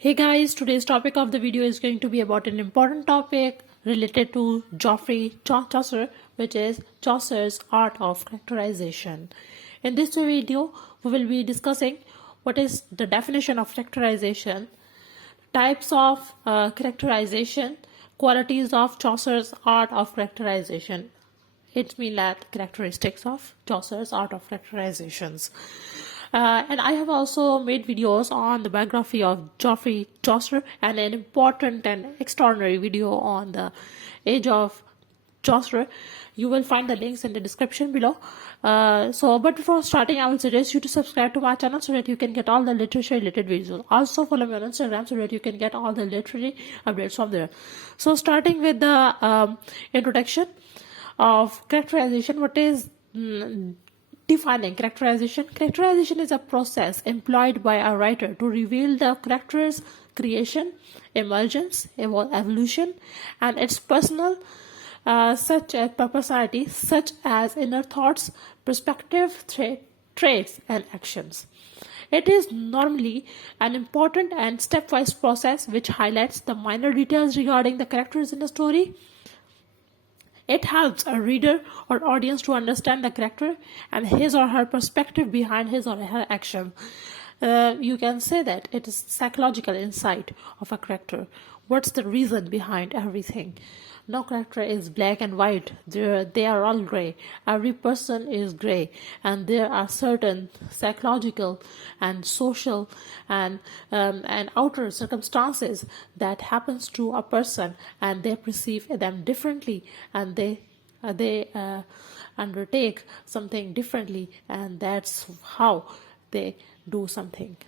Hey guys, today's topic of the video is going to be about an important topic related to Geoffrey Chaucer, which is Chaucer's art of characterization. In this video, we will be discussing what is the definition of characterization, types of characterization, qualities of Chaucer's art of characterization. It means that characteristics of Chaucer's art of characterizations. And I have also made videos on the biography of Geoffrey Chaucer and an important and extraordinary video on the age of Chaucer. You will find the links in the description below. But before starting, I will suggest you to subscribe to my channel so that you can get all the literature related videos. Also follow me on Instagram so that you can get all the literary updates from there. So starting with the introduction of characterization, what is defining characterization? Characterization is a process employed by a writer to reveal the character's creation, emergence, evolution, and its personal such as personality, such as inner thoughts, perspective, traits, and actions. It is normally an important and stepwise process which highlights the minor details regarding the characters in the story. It helps a reader or audience to understand the character and his or her perspective behind his or her action. You can say that it is psychological insight of a character. What's the reason behind everything? No character is black and white. They are all gray. Every person is gray, and there are certain psychological and social and outer circumstances that happens to a person, and they perceive them differently, and they undertake something differently, and that's how they do something.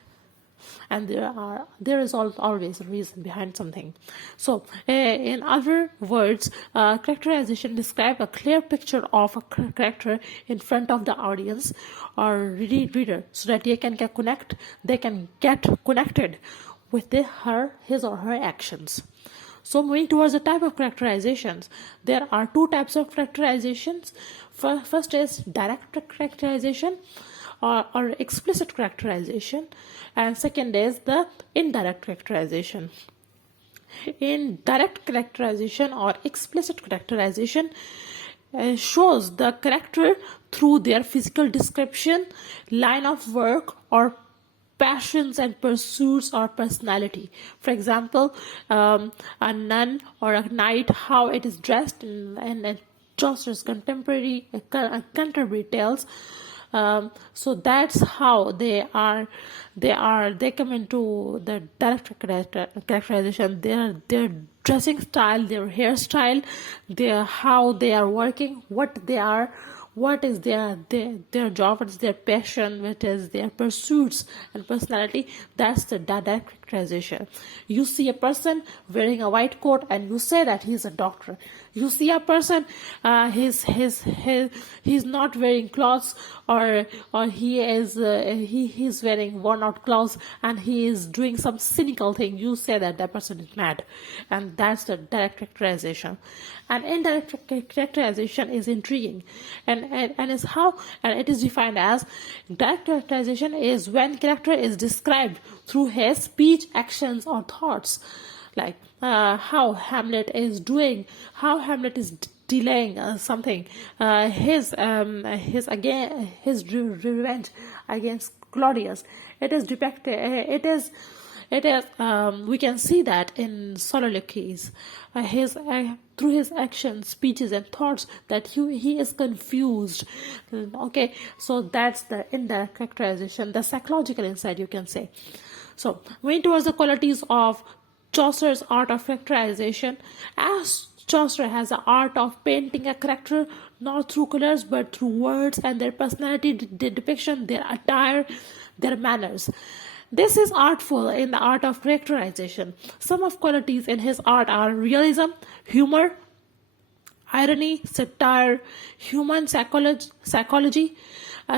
And there is always a reason behind something. So in other words, characterization describes a clear picture of a character in front of the audience or reader so that they can get connected with his or her actions. So moving towards the type of characterizations, there are two types of characterizations. First is direct characterization or explicit characterization, and second is the indirect characterization. In direct characterization or explicit characterization shows the character through their physical description, line of work, or passions and pursuits or personality. For example, a nun or a knight, how it is dressed in Chaucer's contemporary Canterbury Tales. So that's how they come into the direct characterization. Their dressing style, their hairstyle, how they are working, what is their job, what is their passion, what is their pursuits and personality. That's the direct characterization. You see a person wearing a white coat and you say that he's a doctor. You see a person, he's not wearing clothes, or he's wearing worn out clothes and he is doing some cynical thing. You say that person is mad, and that's the direct characterization. And indirect characterization is intriguing, and it is defined as direct characterization is when character is described through his speech, actions, or thoughts, like how Hamlet is doing, how Hamlet is delaying something, his revenge against Claudius. It is depicted. We can see that in soliloquies, through his actions, speeches, and thoughts, that he is confused. Okay, so that's the indirect characterization, the psychological insight, you can say. So moving towards the qualities of Chaucer's art of characterization, as Chaucer has the art of painting a character not through colors but through words and their personality, their depiction, their attire, their manners. This is artful in the art of characterization. Some of qualities in his art are realism, humor, irony, satire, human psychology,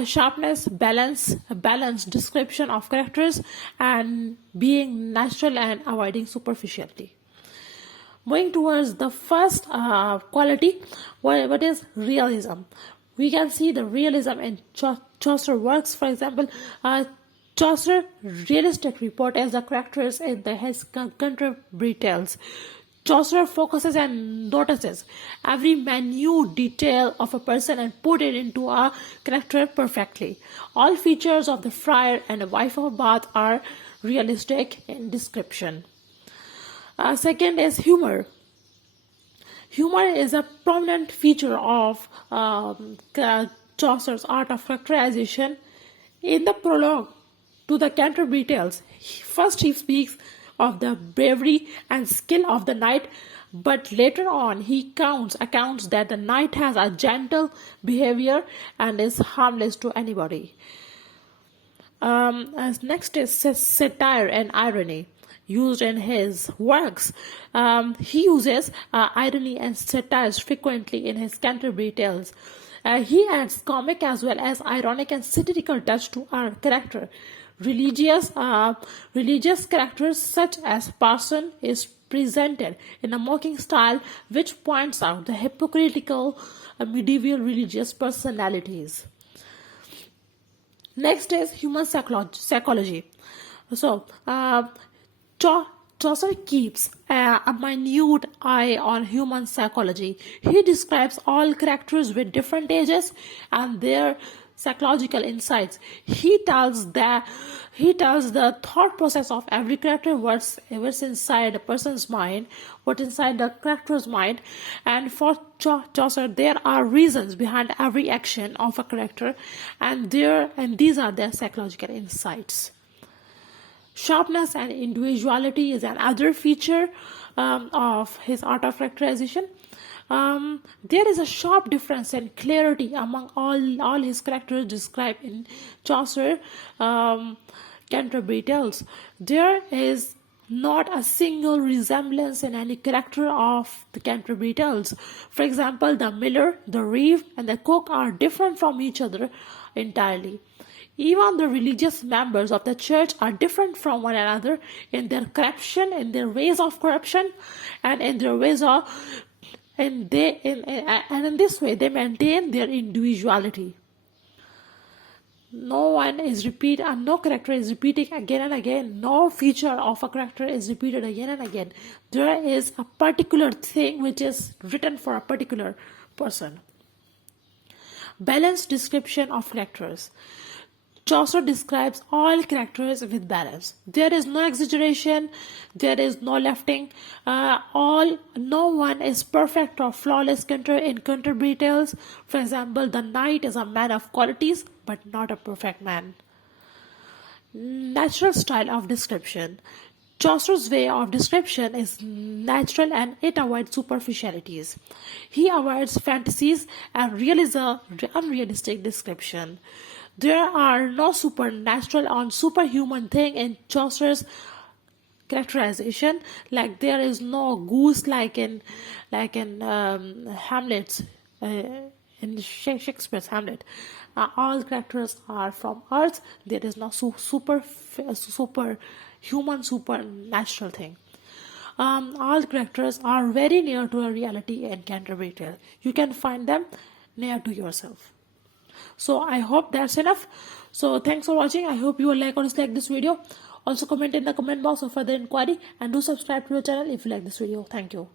sharpness, balanced description of characters, and being natural and avoiding superficiality. Moving towards the first quality, what is realism? We can see the realism in Chaucer works. For example, Chaucer realistically portrays the characters in his contemporary tales. Chaucer focuses and notices every minute detail of a person and put it into a character perfectly. All features of the friar and the wife of Bath are realistic in description. Second is humor. Humor is a prominent feature of Chaucer's art of characterization. In the prologue to the Canterbury Tales, first he speaks of the bravery and skill of the knight, but later on he accounts that the knight has a gentle behavior and is harmless to anybody. As next is satire and irony used in his works. He uses irony and satire frequently in his Canterbury Tales. He adds comic as well as ironic and satirical touch to our character. Religious characters such as Parson is presented in a mocking style which points out the hypocritical medieval religious personalities. Next is human psychology. So, Chaucer keeps a minute eye on human psychology. He describes all characters with different ages and their psychological insights. He tells the thought process of every character, what's inside a person's mind, what's inside the character's mind. And for Chaucer, there are reasons behind every action of a character, and these are their psychological insights. Sharpness and individuality is another feature of his art of characterization. There is a sharp difference and clarity among all his characters described in Chaucer Canterbury Tales. There is not a single resemblance in any character of the Canterbury Tales. For example, the miller, the reeve, and the cook are different from each other entirely. Even the religious members of the church are different from one another in their corruption, in their ways of corruption, and in their ways of and in this way they maintain their individuality. No character is repeating again and again. No feature of a character is repeated again and again. There is a particular thing which is written for a particular person. Balanced description of characters. Chaucer describes all characters with balance. There is no exaggeration, there is no lefting. No one is perfect or flawless in Canterbury Tales. For example, the knight is a man of qualities, but not a perfect man. Natural style of description. Chaucer's way of description is natural and it avoids superficialities. He avoids fantasies and unrealistic description. There are no supernatural or superhuman thing in Chaucer's characterization. Like there is no goose like in Hamlet's in Shakespeare's Hamlet. All characters are from Earth. There is no superhuman, supernatural thing. All characters are very near to a reality in Canterbury Tale. You can find them near to yourself. So I hope that's enough. So thanks for watching. I hope you will like or dislike this video. Also comment in the comment box for further inquiry and do subscribe to the channel if you like this video. Thank you.